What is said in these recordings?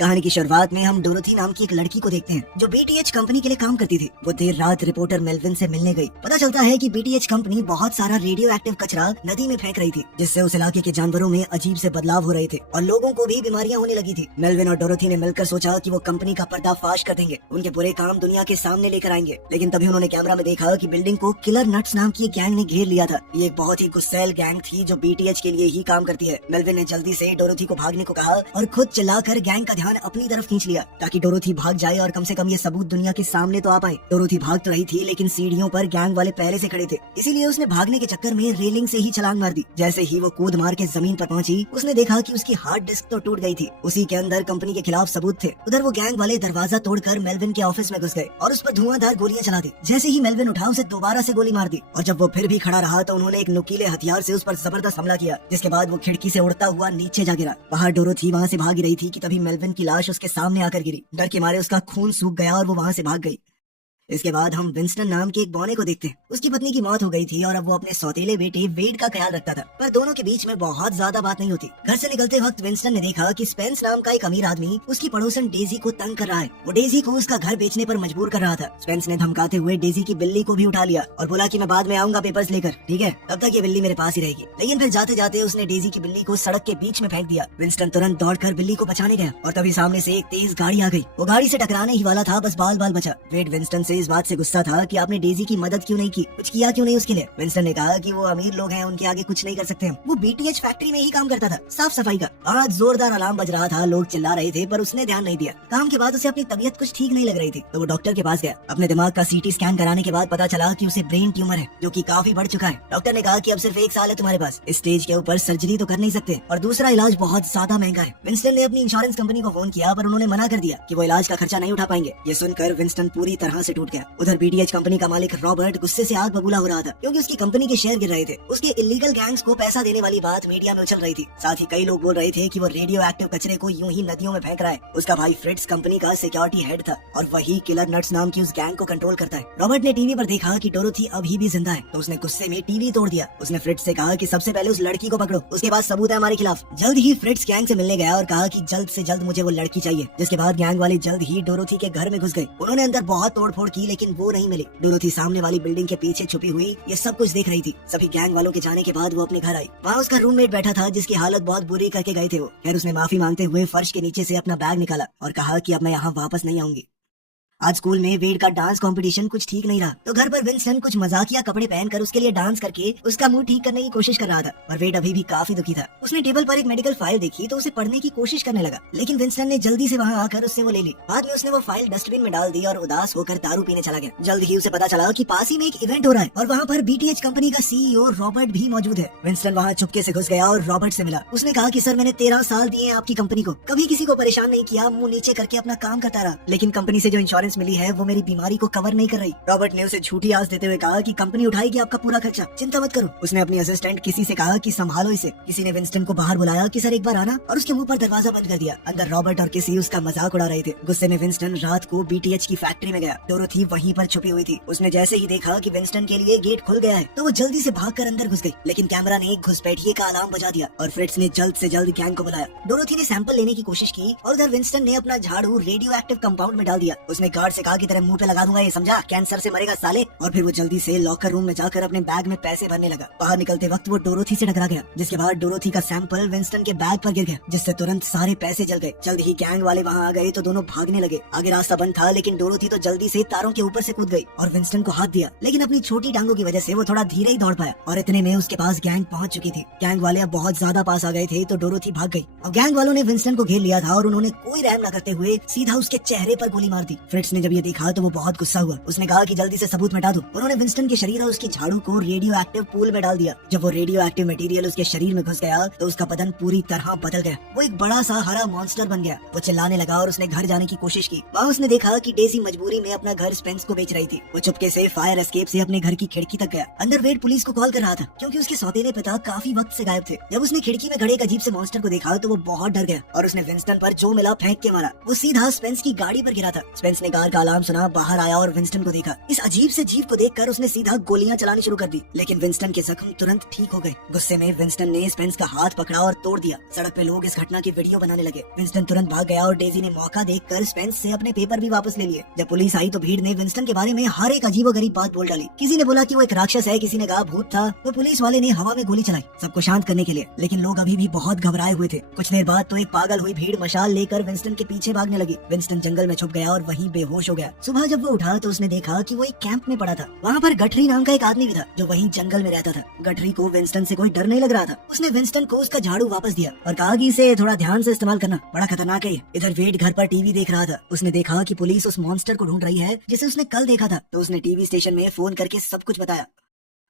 कहानी की शुरुआत में हम डोरोथी नाम की एक लड़की को देखते हैं जो बीटीएच कंपनी के लिए काम करती थी। वो देर रात रिपोर्टर मेलविन से मिलने गई। पता चलता है कि बीटीएच कंपनी बहुत सारा रेडियो एक्टिव कचरा नदी में फेंक रही थी, जिससे उस इलाके के जानवरों में अजीब से बदलाव हो रहे थे और लोगों को भी बीमारियां होने लगी थी। मेलविन और डोरोथी ने मिलकर सोचा कि वो कंपनी का पर्दाफाश कर देंगे, उनके बुरे काम दुनिया के सामने लेकर आएंगे। लेकिन तभी उन्होंने कैमरा में देखा कि बिल्डिंग को किलर नट्स नाम की एक गैंग ने घेर लिया था। ये एक बहुत ही गुस्सैल गैंग थी जो बीटीएच के लिए ही काम करती है। मेलविन ने जल्दी से डोरोथी को भागने को कहा और खुद चिल्लाकर गैंग का ध्यान अपनी तरफ खींच लिया ताकि डोरोथी भाग जाए और कम से कम ये सबूत दुनिया के सामने तो आ पाए। डोरोथी भाग तो रही थी लेकिन सीढ़ियों पर गैंग वाले पहले से खड़े थे, इसीलिए उसने भागने के चक्कर में रेलिंग से ही छलांग मार दी। जैसे ही वो कूद मार के जमीन पर पहुंची, उसने देखा कि उसकी हार्ड डिस्क तो टूट गई थी, उसी के अंदर कंपनी के खिलाफ सबूत थे। उधर वो गैंग वाले दरवाजा तोड़कर मेलविन के ऑफिस में घुस गए और उस पर धुआंधार गोलियां चला दी। जैसे ही मेलविन उठा, उसे दोबारा से गोली मार दी और जब वो फिर भी खड़ा रहा तो उन्होंने एक नुकीले हथियार से उस पर जबरदस्त हमला किया, जिसके बाद वो खिड़की से उड़ता हुआ नीचे जा गिरा। बाहर डोरोथी वहाँ से भाग रही थी कि तभी मेलविन की लाश उसके सामने आकर गिरी। डर के मारे उसका खून सूख गया और वो वहाँ से भाग गई। इसके बाद हम विंस्टन नाम के एक बौने को देखते हैं। उसकी पत्नी की मौत हो गई थी और अब वो अपने सौतेले बेटे वेड का ख्याल रखता था, पर दोनों के बीच में बहुत ज्यादा बात नहीं होती। घर से निकलते वक्त विंस्टन ने देखा कि स्पेंस नाम का एक अमीर आदमी उसकी पड़ोसन डेजी को तंग कर रहा है। वो डेजी को उसका घर बेचने पर मजबूर कर रहा था। स्पेंस ने धमकाते हुए डेजी की बिल्ली को भी उठा लिया और बोला कि मैं बाद में आऊंगा पेपर्स लेकर, ठीक है, तब तक ये बिल्ली मेरे पास ही रहेगी। लेकिन फिर जाते जाते उसने डेजी की बिल्ली को सड़क के बीच में फेंक दिया। विंस्टन तुरंत दौड़कर बिल्ली को बचाने गया और तभी सामने से एक तेज गाड़ी आ गई। वो गाड़ी से टकराने ही वाला था, बस बाल बाल बचा। वेड विंस्टन से इस बात से गुस्सा था कि आपने डेजी की मदद क्यों नहीं की, कुछ किया क्यों नहीं उसके लिए। विंस्टन ने कहा कि वो अमीर लोग हैं, उनके आगे कुछ नहीं कर सकते हम। वो बीटीएच फैक्ट्री में ही काम करता था, साफ सफाई का। आज जोरदार अलार्म बज रहा था, लोग चिल्ला रहे थे, पर उसने ध्यान नहीं दिया। काम के बाद उसे अपनी तबीयत कुछ ठीक नहीं लग रही थी, तो वो डॉक्टर के पास गया। अपने दिमाग का सीटी स्कैन कराने के बाद पता चला कि उसे ब्रेन ट्यूमर है, जो कि काफी बढ़ चुका है। डॉक्टर ने कहा कि अब सिर्फ 1 साल है तुम्हारे पास, इस स्टेज के ऊपर सर्जरी तो कर नहीं सकते और दूसरा इलाज बहुत ज्यादा महंगा है। विंस्टन ने अपनी इंश्योरेंस कंपनी को फोन किया, पर उन्होंने मना कर दिया कि वो इलाज का खर्चा नहीं उठा पाएंगे। ये सुनकर विंस्टन पूरी तरह से टूट गया। उधर बीटीएच कंपनी का मालिक रॉबर्ट गुस्से से आग बबूला हो रहा था, क्योंकि उसकी कंपनी के शेयर गिर रहे थे। उसके इलीगल गैंग्स को पैसा देने वाली बात मीडिया में उछल रही थी। साथ ही कई लोग बोल रहे थे कि वो रेडियो एक्टिव कचरे को यूं ही नदियों में फेंक रहा है। उसका भाई फ्रिट्स कंपनी का सिक्योरिटी हेड था और वही किलर नट्स नाम की उस गैंग को कंट्रोल करता है। रॉबर्ट ने टीवी पर देखा कि डोरोथी अभी भी जिंदा है, तो उसने गुस्से में टीवी तोड़ दिया। उसने फ्रिट्स से कहा कि सबसे पहले उस लड़की को पकड़ो, उसके बाद सबूत है हमारे खिलाफ। जल्द ही फ्रिट्स गैंग से मिलने गया और कहा कि जल्द से जल्द मुझे वो लड़की चाहिए, जिसके बाद गैंग वाले जल्द ही डोरोथी के घर में घुस गए। उन्होंने अंदर बहुत तोड़फोड़ की, लेकिन वो नहीं मिली। डोरोथी सामने वाली बिल्डिंग के पीछे छुपी हुई ये सब कुछ देख रही थी। सभी गैंग वालों के जाने के बाद वो अपने घर आई। वहाँ उसका रूममेट बैठा था, जिसकी हालत बहुत बुरी करके गए थे वो। खैर उसने माफी मांगते हुए फर्श के नीचे से अपना बैग निकाला और कहा कि अब मैं यहाँ वापस नहीं आऊंगी। आज स्कूल में वेड का डांस कंपटीशन कुछ ठीक नहीं रहा, तो घर पर विंस्टन कुछ मजाकिया कपड़े पहनकर उसके लिए डांस करके उसका मूड ठीक करने की कोशिश कर रहा था। और वेड अभी भी काफी दुखी था। उसने टेबल पर एक मेडिकल फाइल देखी तो उसे पढ़ने की कोशिश करने लगा, लेकिन विंस्टन ने जल्दी से वहाँ आकर उससे वो ले ली। बाद में उसने वो फाइल डस्टबिन में डाल दी और उदास होकर दारू पीने चला गया। जल्द ही उसे पता चला कि पास ही में एक इवेंट हो रहा है और वहाँ पर बीटीएच कंपनी का सीईओ रॉबर्ट भी मौजूद है। विंस्टन वहाँ चुपके से घुस गया और रॉबर्ट से मिला। उसने कहा कि सर, मैंने 13 साल दिए आपकी कंपनी को, कभी किसी को परेशान नहीं किया, मुंह नीचे करके अपना काम करता रहा, लेकिन कंपनी से जो इंश्योरेंस मिली है वो मेरी बीमारी को कवर नहीं कर रही। रॉबर्ट ने उसे झूठी आस देते हुए कहा कि कंपनी उठाएगी आपका पूरा खर्चा, चिंता मत करो। उसने अपनी असिस्टेंट किसी से कहा कि संभालो इसे। किसी ने विंस्टन को बाहर बुलाया कि सर एक बार आना, और उसके मुंह पर दरवाजा बंद कर दिया। अंदर रॉबर्ट और किसी उसका मजाक उड़ा रहे थे। गुस्से में विंस्टन रात को बीटीएच की फैक्ट्री में गया। डोरोथी वहीं पर छुपी हुई थी। उसने जैसे ही देखा कि विंस्टन के लिए गेट खुल गया है तो वो जल्दी से भागकर अंदर घुस गई, लेकिन कैमरा ने एक घुसपैठिए का अलार्म बजा दिया और फ्रिट्स ने जल्द से जल्द गैंग को बुलाया। डोरोथी ने सैंपल लेने की कोशिश की और उधर विंस्टन ने अपना झाड़ू रेडियो एक्टिव कंपाउंड में डाल दिया। उसने गार्ड से कहा कि तेरे मुंह पे लगा दूंगा, ये समझा, कैंसर से मरेगा साले। और फिर वो जल्दी से लॉकर रूम में जाकर अपने बैग में पैसे भरने लगा। बाहर निकलते वक्त वो डोरोथी से टकरा गया, जिसके बाद डोरोथी का सैंपल विंस्टन के बैग पर गिर गया, जिससे तुरंत सारे पैसे जल गए। जल्द ही गैंग वाले वहाँ आ गए तो दोनों भागने लगे। आगे रास्ता बंद था, लेकिन डोरोथी तो जल्दी से तारों के ऊपर से कूद गई और विंस्टन को हाथ दिया, लेकिन अपनी छोटी टांगों की वजह से वो थोड़ा धीरे ही दौड़ पाया और इतने में उसके पास गैंग पहुँच चुकी थी। गैंग वाले अब बहुत ज्यादा पास आ गए थे तो डोरोथी भाग गई। अब गैंग वालों ने विंस्टन को घेर लिया था और उन्होंने कोई रहम न करते हुए सीधा उसके चेहरे पर गोली मार दी। फ्रिट्स ने जब ये देखा तो वो बहुत गुस्सा हुआ। उसने कहा कि जल्दी से सबूत मिटा दो। उन्होंने विंस्टन के शरीर और उसकी झाड़ू को रेडियो एक्टिव पूल में डाल दिया। जब वो रेडियो एक्टिव मटेरियल उसके शरीर में घुस गया तो उसका बदन पूरी तरह बदल गया। वो एक बड़ा सा हरा मॉन्स्टर बन गया। वो चिल्लाने लगा और उसने घर जाने की कोशिश की। वहाँ उसने देखा कि डेजी मजबूरी में अपना घर स्पेंस को बेच रही थी। वो चुपके से फायर एस्केप से अपने घर की खिड़की तक गया। अंदर वेड पुलिस को कॉल कर रहा था, क्योंकि उसके सौतेले पिता काफी वक्त से गायब थे। जब उसने खिड़की में खड़े एक अजीब से मॉन्स्टर को देखा तो वो बहुत डर गया और उसने विंस्टन पर जो मिला फेंक के मारा। वो सीधा स्पेंस की गाड़ी पर गिरा था। स्पेंस ने ने कार का अलार्म सुना, बाहर आया और विंस्टन को देखा। इस अजीब से जीव को देखकर उसने सीधा गोलियां चलानी शुरू कर दी, लेकिन विंस्टन के जख्म तुरंत ठीक हो गए। गुस्से में विंस्टन ने स्पेंस का हाथ पकड़ा और तोड़ दिया। सड़क पे लोग इस घटना की वीडियो बनाने लगे। विंस्टन तुरंत भाग गया और डेजी ने मौका देखकर स्पेंस से अपने पेपर भी वापस ले लिए। जब पुलिस आई तो भीड़ ने विंस्टन के बारे में हर एक अजीबोगरीब बात बोल डाली। किसी ने बोला कि वो एक राक्षस है, किसी ने कहा भूत था, तो पुलिस वाले ने हवा में गोली चलाई सबको शांत करने के लिए, लेकिन लोग अभी भी बहुत घबराए हुए थे। कुछ देर बाद तो एक पागल हुई भीड़ मशाल लेकर विंस्टन के पीछे भागने लगी। विंस्टन जंगल में छुप गया और वहीं बेहोश हो गया। सुबह जब वो उठा तो उसने देखा कि वो एक कैंप में पड़ा था। वहाँ पर गठरी नाम का एक आदमी भी था जो वहीं जंगल में रहता था। गठरी को विंस्टन से कोई डर नहीं लग रहा था। उसने विंस्टन को उसका झाड़ू वापस दिया और कहा कि इसे थोड़ा ध्यान से इस्तेमाल करना, बड़ा खतरनाक है ये। इधर वेड घर पर टीवी देख रहा था। उसने देखा कि पुलिस उस मॉन्स्टर को ढूंढ रही है जिसे उसने कल देखा था, तो उसने टीवी स्टेशन में फोन करके सब कुछ बताया।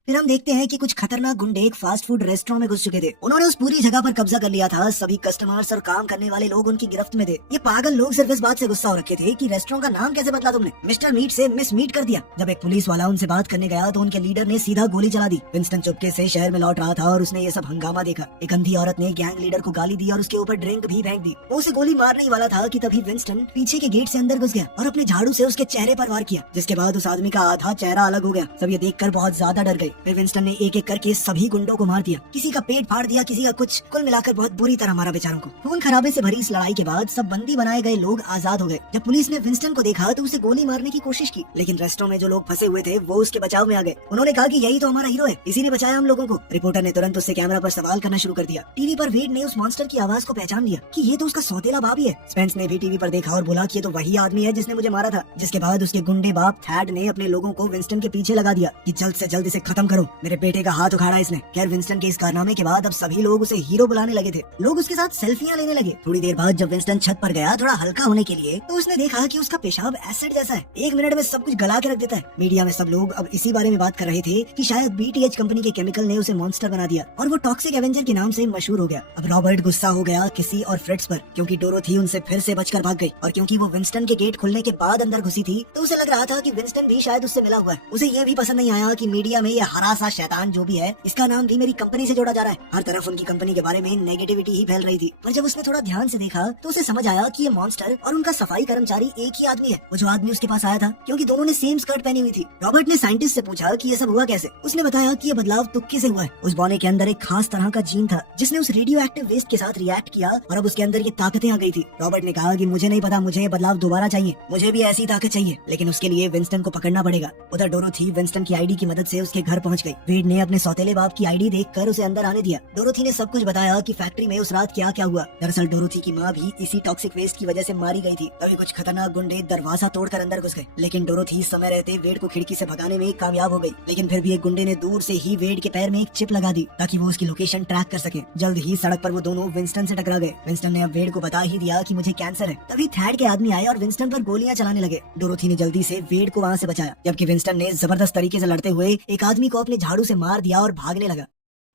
फिर हम देखते हैं कि कुछ खतरनाक गुंडे एक फास्ट फूड रेस्टोरेंट में घुस चुके थे। उन्होंने उस पूरी जगह पर कब्जा कर लिया था। सभी कस्टमर्स और काम करने वाले लोग उनकी गिरफ्त में थे। ये पागल लोग सिर्फ इस बात से गुस्सा हो रखे थे कि रेस्टोरेंट का नाम कैसे बदला तुमने, मिस्टर मीट से मिस मीट कर दिया। जब एक पुलिस वाला उनसे बात करने गया तो उनके लीडर ने सीधा गोली चला दी। विंस्टन चुपके से शहर में लौट रहा था और उसने ये सब हंगामा देखा। एक अंधी औरत ने गैंग लीडर को गाली दी और उसके ऊपर ड्रिंक भी फेंक दी। वो उसे गोली मारने ही वाला था कि तभी विंस्टन पीछे के गेट से अंदर घुस गया और अपने झाड़ू से उसके चेहरे पर वार किया, जिसके बाद उस आदमी का आधा चेहरा अलग हो गया। सब ये देखकर बहुत ज्यादा डर गए। फिर विंस्टन ने एक एक करके सभी गुंडों को मार दिया। किसी का पेट फाड़ दिया, किसी का कुछ, कुल मिलाकर बहुत बुरी तरह मारा बेचारों को। खून खराबे से भरी इस लड़ाई के बाद सब बंदी बनाए गए लोग आजाद हो गए। जब पुलिस ने विंस्टन को देखा तो उसे गोली मारने की कोशिश की, लेकिन रेस्टोरेंट में जो लोग फंसे हुए थे वो उसके बचाव में आ गए। उन्होंने कहा कि यही तो हमारा हीरो है, इसी ने बचाया हम लोगों को। रिपोर्टर ने तुरंत उससे कैमरा पर सवाल करना शुरू कर दिया। टीवी पर वेड ने उस मॉन्स्टर की आवाज को पहचान लिया कि ये तो उसका सौतेला बाप ही है। स्पेंस ने भी टीवी पर देखा और बोला कि ये तो वही आदमी है जिसने मुझे मारा था। जिसके बाद उसके गुंडे बाप थैड ने अपने लोगों को विंस्टन के पीछे लगा दिया कि जल्द से जल्द इसे खत्म करो, मेरे बेटे का हाथ उखाड़ा इसने। खैर विंस्टन के इस कारनामे के बाद अब सभी लोग उसे हीरो बुलाने लगे थे। लोग उसके साथ सेल्फियां लेने लगे। थोड़ी देर बाद जब विंस्टन छत पर गया थोड़ा हल्का होने के लिए, तो उसने देखा कि उसका पेशाब एसिड जैसा है, 1 मिनट में सब कुछ गला के रख देता है। मीडिया में सब लोग अब इसी बारे में बात कर रहे थे कि शायद बीटीएच कंपनी के केमिकल ने उसे मॉन्स्टर बना दिया और वो टॉक्सिक एवेंजर के नाम से मशहूर हो गया। अब रॉबर्ट गुस्सा हो गया किसी और फ्रेड्स पर, क्योंकि डोरोथी उनसे फिर से बचकर भाग गई और क्योंकि वो विंस्टन के गेट खुलने के बाद अंदर घुसी थी तो उसे लग रहा था कि विंस्टन भी शायद उससे मिला हुआ है। उसे ये भी पसंद नहीं आया कि मीडिया में ये हरा सा शैतान जो भी है, इसका नाम भी मेरी कंपनी से जोड़ा जा रहा है। हर तरफ उनकी कंपनी के बारे में नेगेटिविटी ही फैल रही थी। पर जब उसने थोड़ा ध्यान से देखा तो उसे समझ आया कि ये मॉन्स्टर और उनका सफाई कर्मचारी एक ही आदमी है, वो जो आदमी उसके पास आया था, क्योंकि दोनों ने सेम स्कर्ट पहनी हुई थी। रॉबर्ट ने साइंटिस्ट से पूछा कि ये सब हुआ कैसे। उसने बताया कि ये बदलाव तुक्के से हुआ है। उस बौने के अंदर एक खास तरह का जीन था जिसने उस रेडियो एक्टिव वेस्ट के साथ रिएक्ट किया और अब उसके अंदर ये ताकतें आ गई थी। रॉबर्ट ने कहा कि मुझे नहीं पता, मुझे ये बदलाव दोबारा चाहिए, मुझे भी ऐसी ताकत चाहिए, लेकिन उसके लिए विंस्टन को पकड़ना पड़ेगा। उधर डोरोथी विंस्टन की आईडी की मदद से उसके घर पहुंच गई। वेड ने अपने सौतेले बाप की आईडी देखकर उसे अंदर आने दिया। डोरोथी ने सब कुछ बताया कि फैक्ट्री में उस रात क्या क्या हुआ। दरअसल डोरोथी की माँ भी इसी टॉक्सिक वेस्ट की वजह से मारी गई थी। तभी कुछ खतरनाक गुंडे दरवाजा तोड़कर अंदर घुस गए, लेकिन डोरोथी समय रहते वेड को खिड़की से भगाने में कामयाब हो गई। लेकिन फिर भी एक गुंडे ने दूर से ही वेड के पैर में एक चिप लगा दी ताकि वो उसकी लोकेशन ट्रैक कर सके। जल्द ही सड़क पर वो दोनों विंस्टन से टकरा गए। विंस्टन ने अब वेड को बता ही दिया कि मुझे कैंसर है। तभी थैड के आदमी आए और विंस्टन पर गोलियां चलाने लगे। डोरोथी ने जल्दी से वेड को वहाँ से बचाया, जबकि विंस्टन ने जबरदस्त तरीके से लड़ते हुए एक आदमी को अपने झाड़ू से मार दिया और भागने लगा।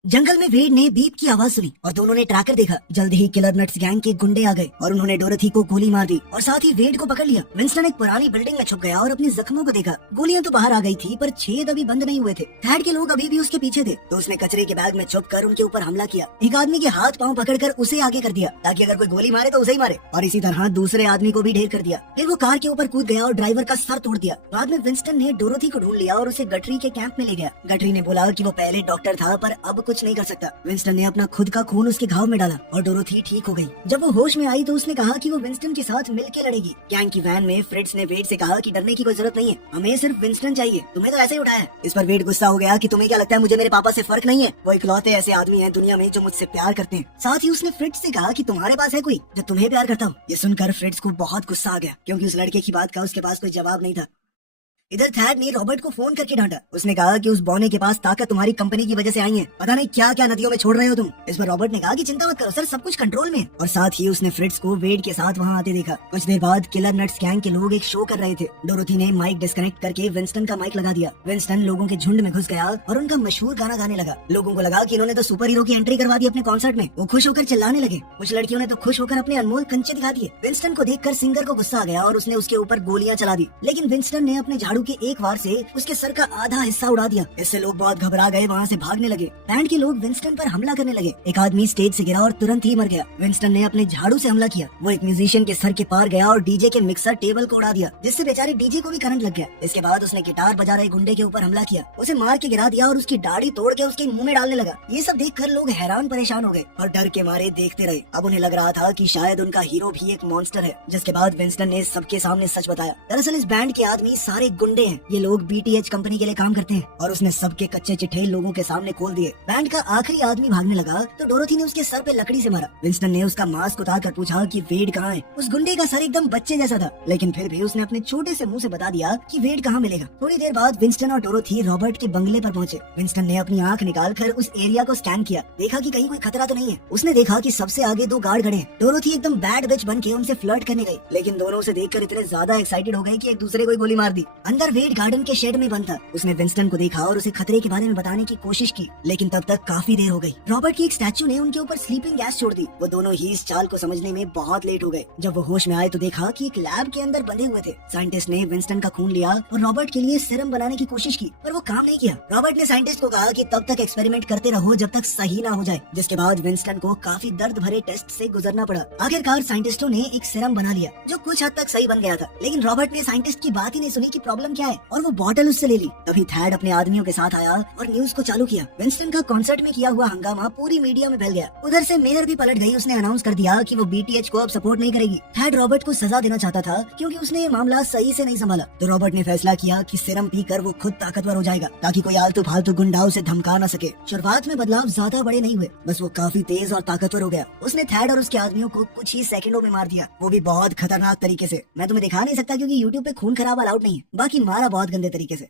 जंगल में वेड ने बीप की आवाज सुनी और दोनों ने ट्रैकर देखा। जल्द ही किलर नट्स गैंग के गुंडे आ गए और उन्होंने डोरोथी को गोली मार दी और साथ ही वेड को पकड़ लिया। विंस्टन एक पुरानी बिल्डिंग में छुप गया और अपने जख्मों को देखा। गोलियां तो बाहर आ गई थी पर छेद अभी बंद नहीं हुए थे। थैड के लोग अभी भी उसके पीछे थे, तो उसने कचरे के बैग में छुप कर उनके ऊपर हमला किया। एक आदमी के हाथ पाँव पकड़कर उसे आगे कर दिया ताकि अगर कोई गोली मारे तो उसे ही मारे, और इसी तरह दूसरे आदमी को भी ढेर कर दिया। फिर वो कार के ऊपर कूद गया और ड्राइवर का सर तोड़ दिया। बाद में विंस्टन ने डोरोथी को ढूंढ लिया और उसे गठरी के कैंप में ले गया। गठरी ने बोला कि वो पहले डॉक्टर था पर अब कुछ नहीं कर सकता। विंस्टन ने अपना खुद का खून उसके घाव में डाला और डोरोथी ठीक हो गई। जब वो होश में आई तो उसने कहा कि वो विंस्टन के साथ मिलके लड़ेगी। गैंग की वैन में फ्रिट्ज ने वेड से कहा कि डरने की कोई जरूरत नहीं है, हमें सिर्फ विंस्टन चाहिए, तुम्हें तो ऐसे ही उठाया है। इस पर वेड गुस्सा हो गया कि तुम्हें क्या लगता है मुझे मेरे पापा से फर्क नहीं है, वो इकलौते ऐसे आदमी हैं दुनिया में जो मुझसे प्यार करते हैं। साथ ही उसने फ्रिट्ज से कहा कि तुम्हारे पास है कोई जो तुम्हें प्यार करता हो। ये सुनकर फ्रिट्ज को बहुत गुस्सा आ गया क्योंकि उस लड़के की बात का उसके पास कोई जवाब नहीं था। इधर थैड ने रॉबर्ट को फोन करके डांटा। उसने कहा कि उस बौने के पास ताकत तुम्हारी कंपनी की वजह से आई है, पता नहीं क्या क्या नदियों में छोड़ रहे हो तुम। इस पर रॉबर्ट ने कहा कि चिंता मत करो सर, सब कुछ कंट्रोल में है। और साथ ही उसने फ्रिट्ज को वेड के साथ वहाँ आते देखा। कुछ देर बाद किलर नट्स गैंग के लोग एक शो कर रहे थे। डोरोथी ने माइक डिस्कनेक्ट करके विंस्टन का माइक लगा दिया। विंस्टन लोगों के झुंड में घुस गया और उनका मशहूर गाना गाने लगा। लोगों को लगा कि इन्होंने तो सुपर हीरो की एंट्री करवा दी अपने कॉन्सर्ट में। वो खुश होकर चिल्लाने लगे। कुछ लड़कियों ने तो खुश होकर अपने अनमोल कंचे दिखा दिए। विंस्टन को देखकर सिंगर को गुस्सा आ गया और उसने उसके ऊपर गोलियां चला दी, लेकिन विंस्टन ने अपने झाड़ू झाड़ू के एक वार से उसके सर का आधा हिस्सा उड़ा दिया। इससे लोग बहुत घबरा गए, वहाँ से भागने लगे। बैंड के लोग विंस्टन पर हमला करने लगे। एक आदमी स्टेज से गिरा और तुरंत ही मर गया। विंस्टन ने अपने झाड़ू से हमला किया। वो एक म्यूजिशियन के सर के पार गया और डीजे के मिक्सर टेबल को उड़ा दिया, जिससे बेचारे डीजे को भी करंट लग गया। इसके बाद उसने गिटार बजा रहे गुंडे के ऊपर हमला किया, उसे मार के गिरा दिया और उसकी दाढ़ी तोड़ के उसके मुंह में डालने लगा। ये सब देखकर लोग हैरान परेशान हो गए और डर के मारे देखते रहे। अब उन्हें लग रहा था कि शायद उनका हीरो भी एक मॉन्स्टर है। जिसके बाद विंस्टन ने सबके सामने सच बताया। दरअसल इस बैंड के आदमी सारे गुंडे हैं। ये लोग बीटीएच कंपनी के लिए काम करते हैं और उसने सबके कच्चे चिट्ठे लोगों के सामने खोल दिए। बैंड का आखिरी आदमी भागने लगा तो डोरोथी ने उसके सर पे लकड़ी से मारा। विंस्टन ने उसका मास्क उतार कर पूछा कि वेड कहाँ है। उस गुंडे का सर एकदम बच्चे जैसा था, लेकिन फिर भी उसने अपने छोटे से मुंह से बता दिया कि वेड कहाँ मिलेगा। थोड़ी देर बाद विंस्टन और डोरोथी रॉबर्ट के बंगले पर पहुंचे। विंस्टन ने अपनी आंख निकालकर उस एरिया को स्कैन किया, देखा कि कहीं कोई खतरा तो नहीं है। उसने देखा कि सबसे आगे दो गार्ड खड़े हैं। डोरोथी एकदम बैड बिच बन के उनसे फ्लर्ट करने गई, लेकिन दोनों उसे देखकर इतने ज्यादा एक्साइटेड हो गए कि एक दूसरे को गोली मार दी। अंदर वेड गार्डन के शेड में बंद था। उसने विंस्टन को देखा और उसे खतरे के बारे में बताने की कोशिश की, लेकिन तब तक काफी देर हो गई। रॉबर्ट की एक स्टैचू ने उनके ऊपर स्लीपिंग गैस छोड़ दी। वो दोनों ही इस चाल को समझने में बहुत लेट हो गए। जब वो होश में आए तो देखा कि एक लैब के अंदर बंधे हुए थे। साइंटिस्ट ने विंस्टन का खून लिया और रॉबर्ट के लिए सीरम बनाने की कोशिश की, पर वो काम नहीं किया। रॉबर्ट ने साइंटिस्ट को कहा कि तब तक एक्सपेरिमेंट करते रहो जब तक सही ना हो जाए। जिसके बाद विंस्टन को काफी दर्द भरे टेस्ट से गुजरना पड़ा। आखिरकार साइंटिस्टों ने एक सीरम बना लिया जो कुछ हद तक सही बन गया था, लेकिन रॉबर्ट ने साइंटिस्ट की बात ही नहीं सुनी कि प्रॉब्लम क्या है और वो बॉटल उससे ले ली। तभी थैड अपने आदमियों के साथ आया और न्यूज को चालू किया। विंस्टन का कॉन्सर्ट में किया हुआ हंगामा पूरी मीडिया में फैल गया। उधर से मेयर भी पलट गई। उसने अनाउंस कर दिया कि वो बीटीएच को अब सपोर्ट नहीं करेगी। थैड रॉबर्ट को सजा देना चाहता था क्योंकि उसने ये मामला सही से नहीं संभाला। तो रॉबर्ट ने फैसला किया कि सीरम पीकर वो खुद ताकतवर हो जाएगा ताकि कोई आलतू फालतू गुंडा उसे धमका न सके। शुरुआत में बदलाव ज्यादा बड़े नहीं हुए, बस वो काफी तेज और ताकतवर हो गया। उसने थैड और उसके आदमियों को कुछ ही सेकंडों में मार दिया, वो भी बहुत खतरनाक तरीके से। मैं तुम्हें दिखा नहीं सकता क्योंकि यूट्यूब पे खून खराब अलाउड नहीं है, बाकी मारा बहुत गंदे तरीके से।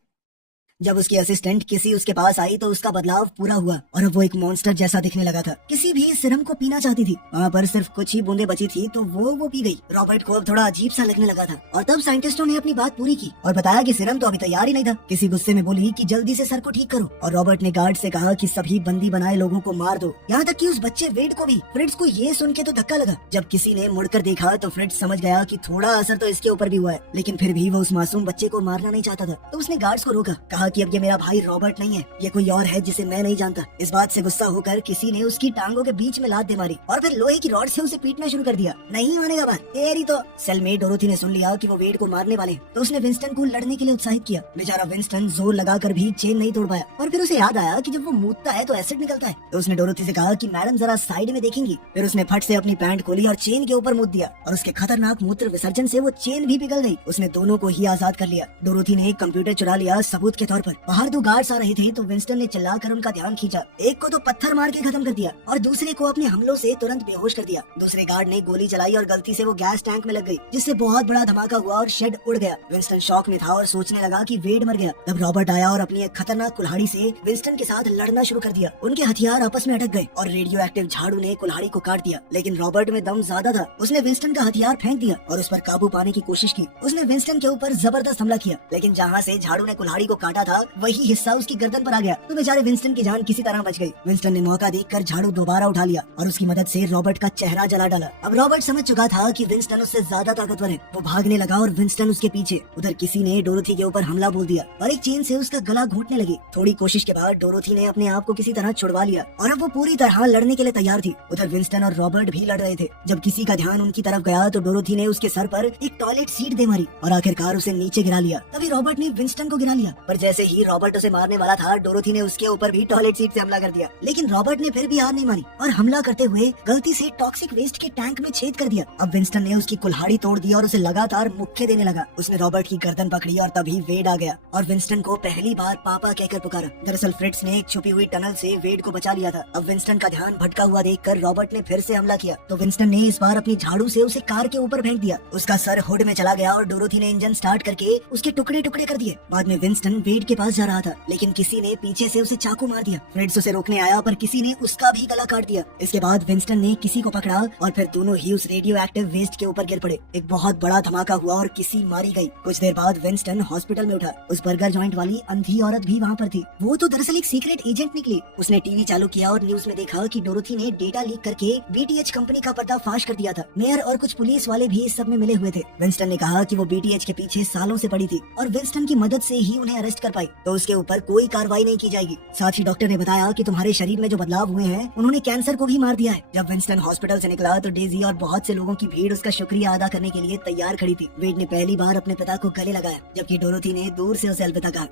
जब उसकी असिस्टेंट किसी उसके पास आई तो उसका बदलाव पूरा हुआ और अब वो एक मॉन्स्टर जैसा दिखने लगा था। किसी भी सिरम को पीना चाहती थी, वहाँ पर सिर्फ कुछ ही बूंदे बची थी तो वो पी गई। रॉबर्ट को अब थोड़ा अजीब सा लगने लगा था और तब साइंटिस्टों ने अपनी बात पूरी की और बताया कि सिरम तो अभी तैयार ही नहीं था। किसी गुस्से में बोली कि जल्दी से सर को ठीक करो और रॉबर्ट ने गार्ड से कहा कि सभी बंदी बनाए लोगों को मार दो, यहाँ तक कि उस बच्चे वेड को भी। फ्रिट्ज को ये सुन के तो धक्का लगा। जब किसी ने मुड़कर देखा तो फ्रिट्ज समझ गया कि थोड़ा असर तो इसके ऊपर भी हुआ है, लेकिन फिर भी वो उस मासूम बच्चे को मारना नहीं चाहता था। तो उसने गार्ड्स को रोका, कहा कि अब ये मेरा भाई रॉबर्ट नहीं है, ये कोई और है जिसे मैं नहीं जानता। इस बात से गुस्सा होकर किसी ने उसकी टांगों के बीच में लात दे मारी और फिर लोहे की रॉड से उसे पीटना शुरू कर दिया। नहीं मानेगा बात तेरी तो। सेलमेट डोरोथी ने सुन लिया कि वो वेड को मारने वाले, तो उसने विंस्टन को लड़ने के लिए उत्साहित किया। बेचारा विंस्टन जोर लगाकर भी चेन नहीं तोड़ पाया और फिर उसे याद आया कि जब वो मूतता है तो एसिड निकलता है। तो उसने डोरोथी से कहा कि मैडम जरा साइड में देखेंगी। फिर उसने फट से अपनी पैंट खोली और चेन के ऊपर मूत दिया और उसके खतरनाक मूत्र विसर्जन से वो चेन भी पिघल गई। उसने दोनों को ही आजाद कर लिया। डोरोथी ने एक कंप्यूटर चुरा लिया सबूत के तौर पर। बाहर दो गार्ड्स आ रहे थे तो विंस्टन ने चिल्लाकर उनका ध्यान खींचा। एक को तो पत्थर मार के खत्म कर दिया और दूसरे को अपने हमलों से तुरंत बेहोश कर दिया। दूसरे गार्ड ने गोली चलाई और गलती से वो गैस टैंक में लग गई, जिससे बहुत बड़ा धमाका हुआ और शेड उड़ गया। विंस्टन शॉक में था और सोचने लगा कि वेड मर गया। तब रॉबर्ट आया और अपनी एक खतरनाक कुल्हाड़ी से विंस्टन के साथ लड़ना शुरू कर दिया। उनके हथियार आपस में अटक गए और रेडियो एक्टिव झाड़ू ने कुल्हाड़ी को काट दिया, लेकिन रॉबर्ट में दम ज्यादा था। उसने विंस्टन का हथियार फेंक दिया और उस पर काबू पाने की कोशिश की। उसने विंस्टन के ऊपर जबरदस्त हमला किया, लेकिन जहाँ से झाड़ू ने कुल्हाड़ी को काटा था वही हिस्सा उसकी गर्दन पर आ गया। तो बेचारे विंस्टन की जान किसी तरह बच गई। विंस्टन ने मौका देखकर झाड़ू दोबारा उठा लिया और उसकी मदद से रॉबर्ट का चेहरा जला डाला। अब रॉबर्ट समझ चुका था कि विंस्टन उससे ज्यादा ताकतवर है। वो भागने लगा और विंस्टन उसके पीछे। उधर किसी ने डोरोथी के ऊपर हमला बोल दिया और एक चेन से उसका गला घोंटने लगी। थोड़ी कोशिश के बाद डोरोथी ने अपने आप को किसी तरह छुड़वा लिया और अब वो पूरी तरह लड़ने के लिए तैयार थी। उधर विंस्टन और रॉबर्ट भी लड़ रहे थे। जब किसी का ध्यान उनकी तरफ गया तो डोरोथी ने उसके सर पर एक टॉयलेट सीट दे मारी और आखिरकार उसे नीचे गिरा लिया। तभी रॉबर्ट ने विंस्टन को गिरा लिया, पर जैसे ही रॉबर्ट उसे मारने वाला था डोरोथी ने उसके ऊपर भी टॉयलेट सीट से हमला कर दिया। लेकिन रॉबर्ट ने फिर भी हार नहीं मानी और हमला करते हुए गलती से टॉक्सिक वेस्ट के टैंक में छेद कर दिया। अब विंस्टन ने उसकी कुल्हाड़ी तोड़ दी और उसे लगातार मुक्के देने लगा। उसने रॉबर्ट की गर्दन पकड़ी और तभी वेड आ गया और विंस्टन को पहली बार पापा कहकर पुकारा। दरअसल फ्रिट्ज ने एक छुपी हुई टनल से वेड को बचा लिया था। अब विंस्टन का ध्यान भटका हुआ देखकर रॉबर्ट ने फिर से हमला किया, तो विंस्टन ने इस बार अपनी झाड़ू से उसे कार के ऊपर फेंक दिया। उसका सर हुड में चला गया और डोरोथी ने इंजन स्टार्ट करके उसके टुकड़े टुकड़े कर दिए। बाद में विंस्टन वेड के पास जा रहा था, लेकिन किसी ने पीछे से उसे चाकू मार दिया। फ्रिट्ज उसे रोकने आया पर किसी ने उसका भी गला काट दिया। इसके बाद विंस्टन ने किसी को पकड़ा और फिर दोनों ही उस रेडियो एक्टिव वेस्ट के ऊपर गिर पड़े। एक बहुत बड़ा धमाका हुआ और किसी मारी गई। कुछ देर बाद विंस्टन हॉस्पिटल में उठा। उस बर्गर जॉइंट वाली अंधी औरत भी वहाँ पर थी। वो तो दरअसल एक सीक्रेट एजेंट निकली। उसने टीवी चालू किया और न्यूज में देखा कि डोरोथी ने डेटा लीक करके बीटीएच कंपनी का पर्दाफाश कर दिया था। मेयर और कुछ पुलिस वाले भी इस सब में मिले हुए थे। विंस्टन ने कहा कि वो बीटीएच के पीछे सालों से पड़ी थी और विंस्टन की मदद से ही उन्हें अरेस्ट कर पाई, तो उसके ऊपर कोई कार्रवाई नहीं की जाएगी। साथ ही डॉक्टर ने बताया कि तुम्हारे शरीर में जो बदलाव हुए हैं उन्होंने कैंसर को भी मार दिया है। जब विंस्टन हॉस्पिटल से निकला तो डेजी और बहुत से लोगों की भीड़ उसका शुक्रिया अदा करने के लिए तैयार खड़ी थी। वेड ने पहली बार अपने पिता को गले लगाया, जबकि डोरोथी ने दूर से उसे अलविदा कहा।